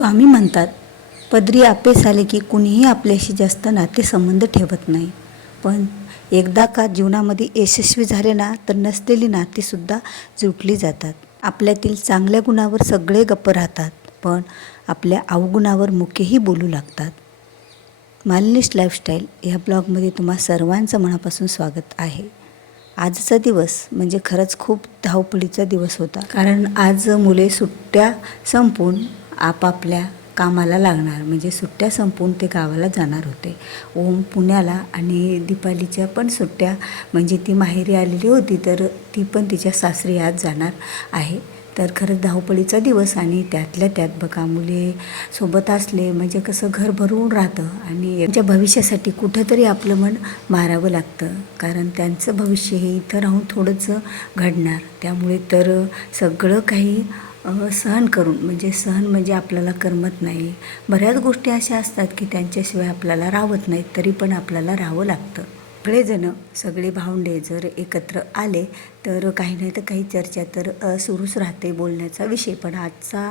स्वामी म्हणतात पदरी आपेस आले की कुणीही आपल्याशी जास्त नातेसंबंध ठेवत नाही. पण एकदा का जीवनामध्ये यशस्वी झाले ना तर नसलेली नातीसुद्धा जुटली जातात. आपल्यातील चांगल्या गुणावर सगळे गप्प राहतात पण आपल्या अवगुणावर मुकेही बोलू लागतात. मालिनीश लाईफस्टाईल ह्या ब्लॉगमध्ये तुम्हा सर्वांचं मनापासून स्वागत आहे. आजचा दिवस म्हणजे खरंच खूप धावपळीचा दिवस होता. कारण आज मुले सुट्ट्या संपून आपापल्या कामाला लागणार. म्हणजे सुट्ट्या संपून ते गावाला जाणार होते. ओम पुण्याला आणि दीपालीच्या पण सुट्ट्या म्हणजे ती माहेरी आलेली होती तर ती पण तिच्या सासरी आज जाणार आहे. तर खरंच धावपळीचा दिवस आणि त्यातल्या त्यात बघा मुले सोबत असले म्हणजे कसं घर भरून राहतं आणि त्यांच्या भविष्यासाठी कुठंतरी आपलं मन मारावं लागतं. कारण त्यांचं भविष्य हे इथं राहून थोडंसं घडणार. त्यामुळे तर सगळं काही सहन करून म्हणजे सहन म्हणजे आपल्याला करमत नाही. बऱ्याच गोष्टी अशा असतात की त्यांच्याशिवाय आपल्याला राहत नाहीत तरी पण आपल्याला राहावं लागतं. सगळेजणं सगळे भावंडे जर एकत्र आले तर काही नाही तर काही चर्चा तर सुरूच राहते बोलण्याचा विषय. पण आजचा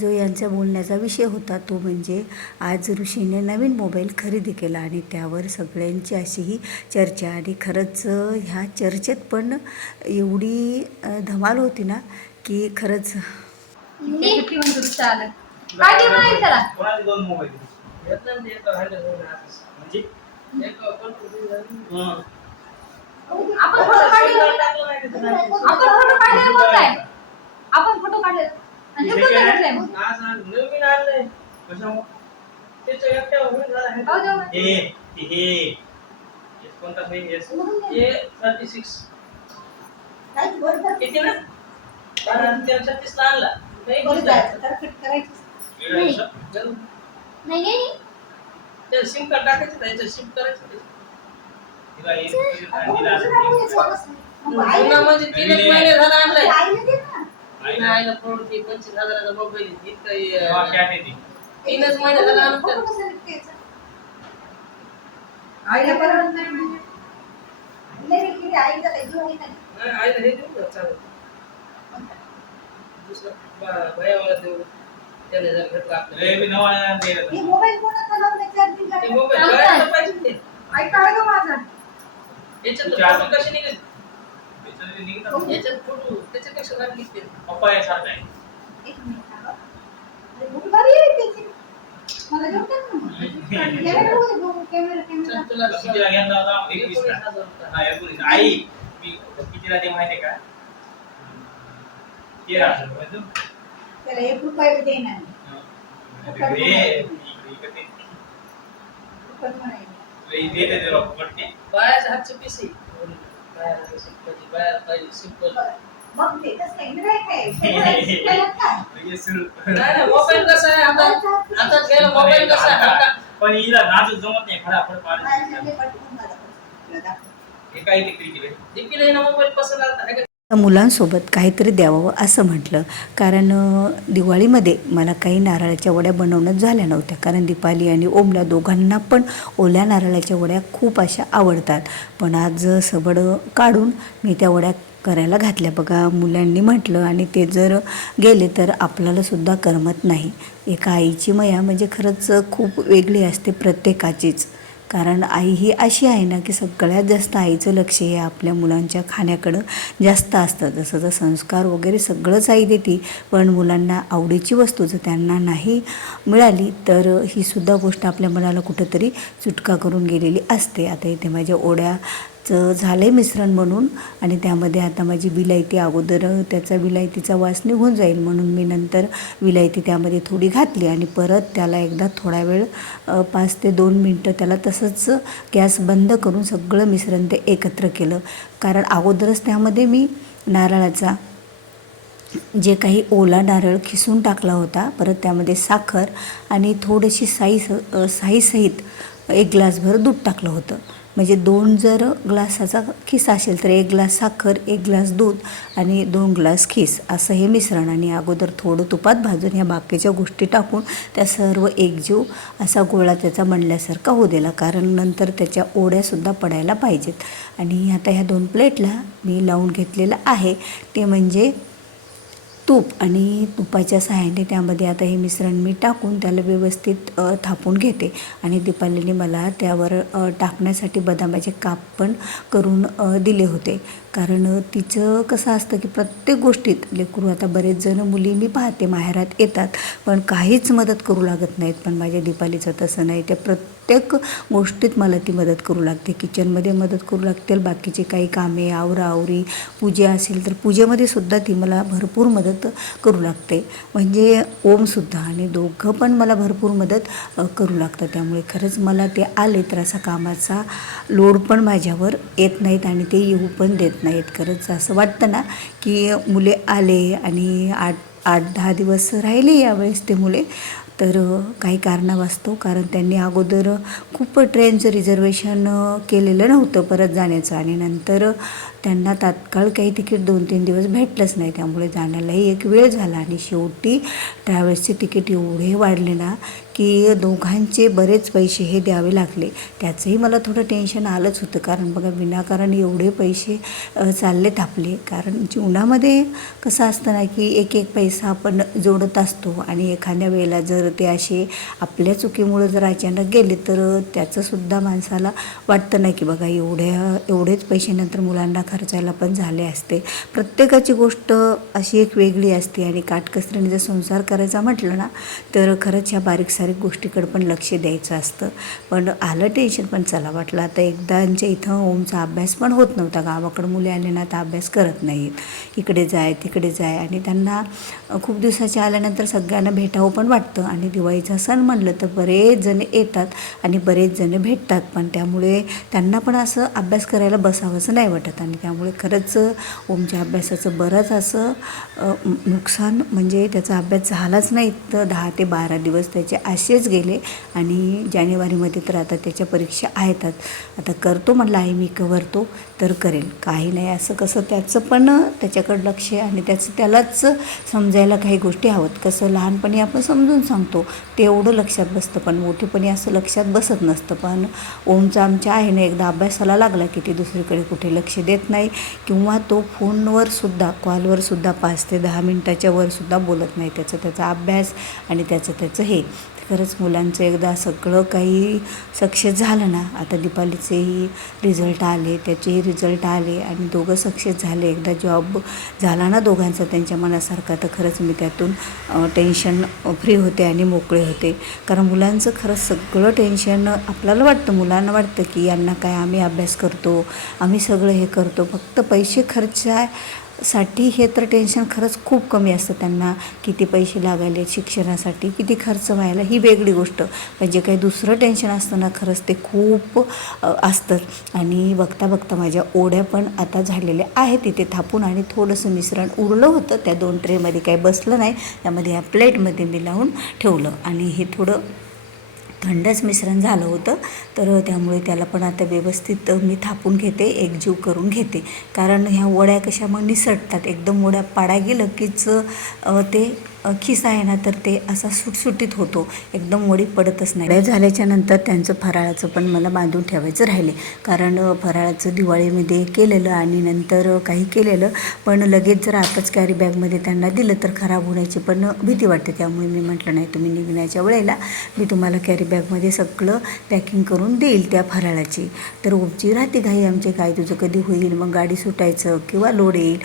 जो यांचा बोलण्याचा विषय होता तो म्हणजे आज ऋषीने नवीन मोबाईल खरेदी केला आणि त्यावर सगळ्यांची अशी ही चर्चा. आणि खरंच ह्या चर्चेत पण एवढी धमाल होती ना की खरंच किती म्हणतो चालेल काय ते म्हणायचं त्याला कोणाचे दोन मोबाईल? म्हणजे हं. आपण फोटो काढले आपण फोटो काढले बोलताय आपण फोटो काढले. आणि हे कोणतं घेतलंय मग? कशामुळं? हो जाऊ. हे ते हे हे कोणता बाई? हे नाही नाही. सिम कार्ड टाकायचं त्याचं सिम करायचं. म्हणजे तीन एक महिने झाला आणलाय. आहे ना? आईला? फोन ते पंचवीस हजाराचा मोबाईल इतकं. तीनच महिने झाला. आईला परवडत नाही नाही, आईला हे देऊ चालेल. दुसरं बा- भैयावाला देऊ त्याने जर घेतला आपलं रे, मी नवा आणला दिला तर. ते मोबाईल चालतंय. भैयाला पाहिजे ते आई काढ गं माझा. याच्यात तुझ्या हातात- फोटो कशी निघेल? त्याच्यात ते निघतं ना. याच्यात फोटो त्याच्यापेक्षा भारी निघते पप्पा यासारखा आहे. चल, तुला कितीला घेतला होता? हा. आई मी कितीला ते माहिती आहे का? तेरा हजार रुपये. हं. हातचे पाहिजे म्हणजे सुरू. नाही नाही मोबाईल कसा आहे? आता मोबाईल कसा आहे? आता पण हिला नाजूक जमत नाही. फटाफट पाहिजे हे काय ते क्रिकेट आहे? दीपीला हिनं मोबाईल पसंत आला मुलांसोबत काहीतरी द्यावं असं म्हटलं. कारण दिवाळीमध्ये मला काही नारळाच्या वड्या बनवणं झाल्या नव्हत्या. कारण दीपाली आणि ओमला दोघांना पण ओल्या नारळाच्या वड्या खूप अशा आवडतात. पण आज सबड काढून मी त्या वड्या करायला घातल्या. बघा मुलांनी म्हटलं आणि ते जर गेले तर आपल्यालासुद्धा करमत नाही. एका आईची मया म्हणजे खरंच खूप वेगळी असते प्रत्येकाचीच. कारण आई ही अशी आहे ना की सगळ्यात जास्त आईचं लक्ष हे आपल्या मुलांच्या खाण्याकडं जास्त असतं. जसं जर संस्कार वगैरे सगळंच आई देते पण मुलांना आवडीची वस्तू जर त्यांना नाही मिळाली तर ही सुद्धा गोष्ट आपल्या मनाला कुठंतरी चुटका करून गेलेली असते. आता इथे माझ्या ओढ्या चं झालं आहे मिश्रण म्हणून. आणि त्यामध्ये आता माझी विलायती अगोदर त्याचा विलायतीचा वास निघून जाईल म्हणून मी नंतर विलायती त्यामध्ये थोडी घातली. आणि परत त्याला एकदा थोडा वेळ पाच ते दोन मिनटं त्याला तसंच गॅस बंद करून सगळं मिश्रण ते एकत्र केलं. कारण अगोदरच त्यामध्ये मी नारळाचा जे काही ओला नारळ खिसून टाकला होता परत त्यामध्ये साखर आणि थोडीशी साई स साईसहित एक ग्लासभर दूध टाकलं होतं. म्हणजे दोन जर ग्लासाचा खिस असेल तर एक ग्लास साखर एक ग्लास दूध आणि दोन ग्लास खिस असं हे मिश्रण. आणि अगोदर थोडं तुपात भाजून ह्या बाकीच्या गोष्टी टाकून त्या सर्व एकजीव असा गोळा त्याचा म्हणल्यासारखा होऊ दिला. कारण नंतर त्याच्या ओढ्यासुद्धा पडायला पाहिजेत. आणि आता ह्या दोन प्लेटला मी लावून घेतलेलं आहे. ते म्हणजे तूप आणि तुपाच्या सहाय्याने त्यामध्ये आता हे मिश्रण मी टाकून त्याला व्यवस्थित थापून घेते. आणि दीपालीने मला त्यावर टाकण्यासाठी बदामाचे काप पण करून दिले होते. कारण तिचं कसं असतं की प्रत्येक गोष्टीत लेकरू आता बरेच जण मुली मी पाहते माहेरात येतात पण काहीच मदत करू लागत नाहीत. पण माझ्या दीपालीचं तसं नाही. त्या प्रत्येक प्रत्येक गोष्टीत मला ती मदत करू लागते. किचनमध्ये मदत करू लागते. बाकीचे काही कामे आवराआवरी पूजा असेल तर पूजेमध्ये सुद्धा ती मला भरपूर मदत करू लागते. म्हणजे ओमसुद्धा आणि दोघं पण मला भरपूर मदत करू लागतं त्यामुळे खरंच मला ते आले तर असा कामाचा लोड पण माझ्यावर येत नाहीत आणि ते येऊ पण देत नाहीत. खरंच असं वाटतं ना की मुले आले आणि आठ आठ दहा दिवस राहिले यावेळेस ते मुले. तर काही कारणावास्तव कारण त्यांनी अगोदर खूप ट्रेनचं रिझर्वेशन केलेलं नव्हतं परत जाण्याचं. आणि नंतर त्यांना तात्काळ काही तिकीट दोन तीन दिवस भेटलंच नाही. त्यामुळे जाण्यालाही एक वेळ झाला. आणि शेवटी ट्रॅव्हल्सचे तिकीट एवढे वाढले ना की दोघांचे बरेच पैसे हे द्यावे लागले. त्याचंही मला थोडं टेन्शन आलंच होतं. कारण बघा विनाकारण एवढे पैसे चाललेत आपले. कारण जीवनामध्ये कसं असतं ना की एक एक पैसा आपण जोडत असतो. आणि एखाद्या वेळेला जर ते असे आपल्या चुकीमुळं जर अचानक गेले तर त्याचंसुद्धा माणसाला वाटतं नाही की बघा एवढ्या एवढेच पैसे नंतर मुलांना खर्चायला पण झाले असते. प्रत्येकाची गोष्ट अशी एक वेगळी असते. आणि काटकसरीने जर संसार करायचा म्हटलं ना तर खरंच ह्या बारीक सारे गोष्टीकडे पण लक्ष द्यायचं असतं. पण आलं टेन्शन पण चला वाटलं आता एकदांच्या इथं ओमचा अभ्यास पण होत नव्हता. गावाकडं मुले आले ना तर अभ्यास करत नाहीत. इकडे जाय तिकडे जाय. आणि त्यांना खूप दिवसाच्या आल्यानंतर सगळ्यांना भेटावं पण वाटतं. आणि दिवाळीचा सण म्हणलं तर बरेच जण येतात आणि बरेच जण भेटतात. पण त्यामुळे त्यांना पण असं अभ्यास करायला बसावंसं नाही वाटत. आणि त्यामुळे खरंच ओमच्या अभ्यासाचं बरंच असं नुकसान म्हणजे त्याचा अभ्यास झालाच नाही. तर दहा ते बारा दिवस त्याचे असेच गेले. आणि जानेवारीमध्ये तर आता त्याच्या परीक्षा आहेतच. आता करतो म्हटलं आहे मी कवरतो तर करेल. काही नाही असं कसं त्याचं पण त्याच्याकडं लक्ष आहे. आणि त्याचं त्यालाच समजायला काही गोष्टी हवत कसं लहानपणी आपण समजून सांगतो. ते एवढं लक्षात बसतं. पण मोठेपणी असं लक्षात बसत नसतं. पण ओमचा आमच्या आहे ना एकदा अभ्यासाला लागला की ते दुसरीकडे कुठे लक्ष देत नाही. किंवा तो फोनवर सुद्धा कॉलवर सुद्धा पाच ते दहा मिनटाच्या वर सुद्धा बोलत नाही. त्याचं त्याचा अभ्यास आणि त्याचं त्याचं हे. खरंच मुलांचं एकदा सगळं काही सक्सेस झालं ना आता दीपालीचेही रिझल्ट आले त्याचेही रिझल्ट आले आणि दोघं सक्सेस झाले. एकदा जॉब झाला ना दोघांचा त्यांच्या मनासारखा तर खरंच मी त्यातून टेन्शन फ्री होते आणि मोकळे होते. कारण मुलांचं खरंच सगळं टेन्शन आपल्याला वाटतं मुलांना वाटतं की यांना काय आम्ही अभ्यास करतो आम्ही सगळं हे करतो. फक्त पैसे खर्चा साठी हे तर टेन्शन खरंच खूप कमी असतं त्यांना. किती पैसे लागायले शिक्षणासाठी किती खर्च व्हायला ही वेगळी गोष्ट. पण जे काही दुसरं टेन्शन असतं ना खरंच ते खूप असतं. आणि बघता बघता माझ्या ओढ्या पण आता झालेल्या आहेत तिथे थापून आणि थोडंसं मिश्रण उरलं होतं. त्या दोन ट्रेमध्ये काही बसलं नाही. त्यामध्ये ह्या प्लेटमध्ये मी लावून ठेवलं. आणि हे थोडं थंडच मिश्रण झालं होतं तर त्यामुळे त्याला पण आता व्यवस्थित मी थापून घेते एकजीव करून घेते. कारण ह्या वड्या कशा मग निसटतात एकदम वड्या पाडा गेलं कीच ते खिसा आहे ना तर ते असा सुटसुटीत होतो. एकदम वडी पडतच नाही. वेळ झाल्याच्यानंतर त्यांचं फराळाचं पण मला बांधून ठेवायचं राहिले. कारण फराळाचं दिवाळीमध्ये केलेलं आणि नंतर काही केलेलं पण लगेच जर आताच कॅरी बॅगमध्ये त्यांना दिलं तर खराब होण्याची पण भीती वाटते. त्यामुळे मी म्हटलं नाही तुम्ही निघण्याच्या वेळेला मी तुम्हाला कॅरी बॅगमध्ये सगळं पॅकिंग करून देईल त्या फराळाची. तर ओमची राहते घाई आमचे. काय तुझं कधी होईल? मग गाडी सुटायचं किंवा लोड येईल?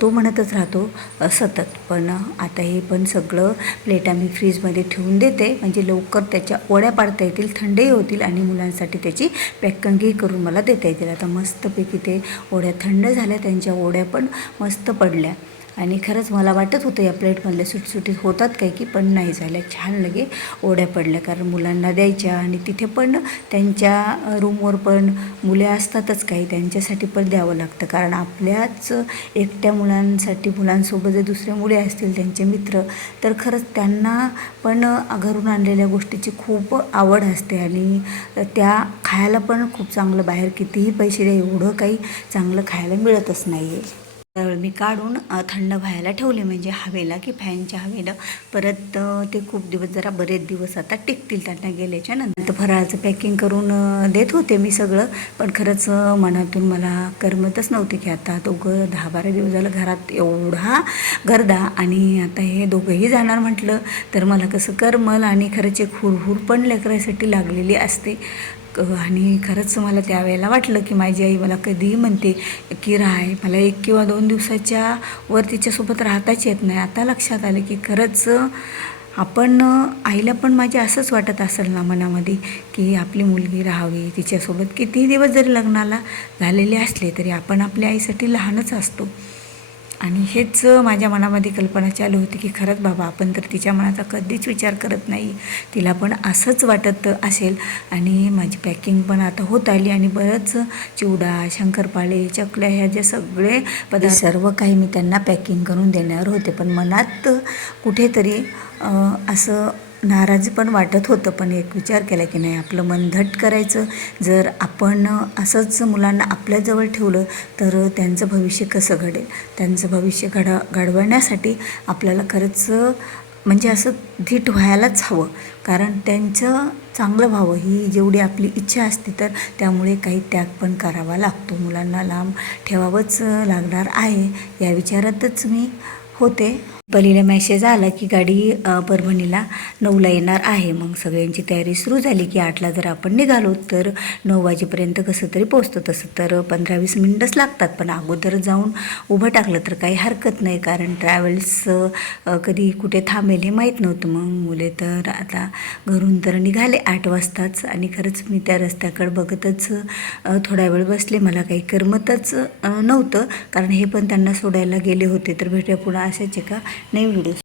तो म्हणतच राहतो सतत. पण आता हे पण सगळं प्लेटा मी फ्रीजमध्ये ठेवून देते. म्हणजे लवकर त्याच्या ओढ्या पाडता येतील थंडही होतील आणि मुलांसाठी त्याची पॅकिंगही करून मला देता येतील. आता मस्तपैकी ते ओढ्या थंड झाल्या त्यांच्या ओढ्या पण मस्त पडल्या. आणि खरंच मला वाटत होतं या प्लेटमधल्या सुटसुटीत होतात काही की पण नाही झाल्या छान लगे ओढ्या पडल्या कारण मुलांना द्यायच्या आणि तिथे पण त्यांच्या रूमवर पण मुले असतातच काही. त्यांच्यासाठी पण द्यावं लागतं कारण आपल्याच एकट्या मुलांसाठी मुलांसोबत जर दुसरे मुले असतील त्यांचे मित्र तर खरंच त्यांना पण घरून आणलेल्या गोष्टीची खूप आवड असते. आणि त्या खायला पण खूप चांगलं बाहेर कितीही पैसे द्या एवढं काही चांगलं खायला मिळतच नाही आहे तर मी काढून थंड व्हायला ठेवले. म्हणजे हवेला की फॅनच्या हवेला. परत ते खूप दिवस जरा बरेच दिवस आता टिकतील. त्यांना गेल्याच्यानंतर फराळाचं पॅकिंग करून देत होते मी सगळं. पण खरंच मनातून मला करमतच नव्हते की आता दोघं दहा बारा दिवस झालं घरात एवढा गर्दा आणि आता हे दोघंही जाणार म्हटलं तर मला कसं करमल आणि खरंच एक हुरहुर पण लेकरासाठी लागलेली असते. आणि खरंच मला त्यावेळेला वाटलं की माझी आई मला कधीही म्हणते की राय मला एक किंवा दोन दिवसाच्या वर तिच्यासोबत राहताच येत नाही. आता लक्षात आलं की खरंच आपण आईला पण माझे असंच वाटत असेल ना मनामध्ये की आपली मुलगी राहावी तिच्यासोबत कितीही दिवस जरी लग्नाला झालेले असले तरी आपण आपल्या आईसाठी लहानच असतो. आणि हेच माझ्या मनामध्ये कल्पना चालू होती की खरंच बाबा आपण तर तिच्या मनाचा कधीच विचार करत नाही. तिला पण असंच वाटत असेल. आणि माझी पॅकिंग पण आता होत आली आणि बरंच चिवडा शंकरपाळे चकल्या ह्या जे सगळे पदार्थ सर्व काही मी त्यांना पॅकिंग करून देणार होते. पण मनात कुठेतरी असं नाराजी पण वाटत होतं पण एक विचार केला की नाही आपलं मन धट करायचं. जर आपण असंच मुलांना आपल्याजवळ ठेवलं तर त्यांचं भविष्य कसं घडेल? त्यांचं भविष्य घडा घडवण्यासाठी आपल्याला खरंच म्हणजे असं धीट व्हायलाच हवं. कारण त्यांचं चांगलं व्हावं ही जेवढी आपली इच्छा असते तर त्यामुळे काही त्याग पण करावा लागतो. मुलांना लांब ठेवावंच लागणार आहे या विचारातच मी होते. पलीला मेसेज आला की गाडी परभणीला नऊला येणार आहे. मग सगळ्यांची तयारी सुरू झाली की आठला जर आपण निघालो तर नऊ वाजेपर्यंत कसं तरी पोचतो तसं तर पंधरा वीस मिनटंच लागतात पण अगोदर जाऊन उभं टाकलं तर काही हरकत नाही. कारण ट्रॅव्हल्स कधी कुठे थांबेल हे माहीत नव्हतं. मग मुले तर आता घरून तर निघाले आठ वाजताच आणि खरंच मी त्या रस्त्याकडे बघतच थोडा वेळ बसले. मला काही करमतच नव्हतं. कारण हे पण त्यांना सोडायला गेले होते. तर भेटूया पुन्हा असायचे का नवीन व्हिडिओ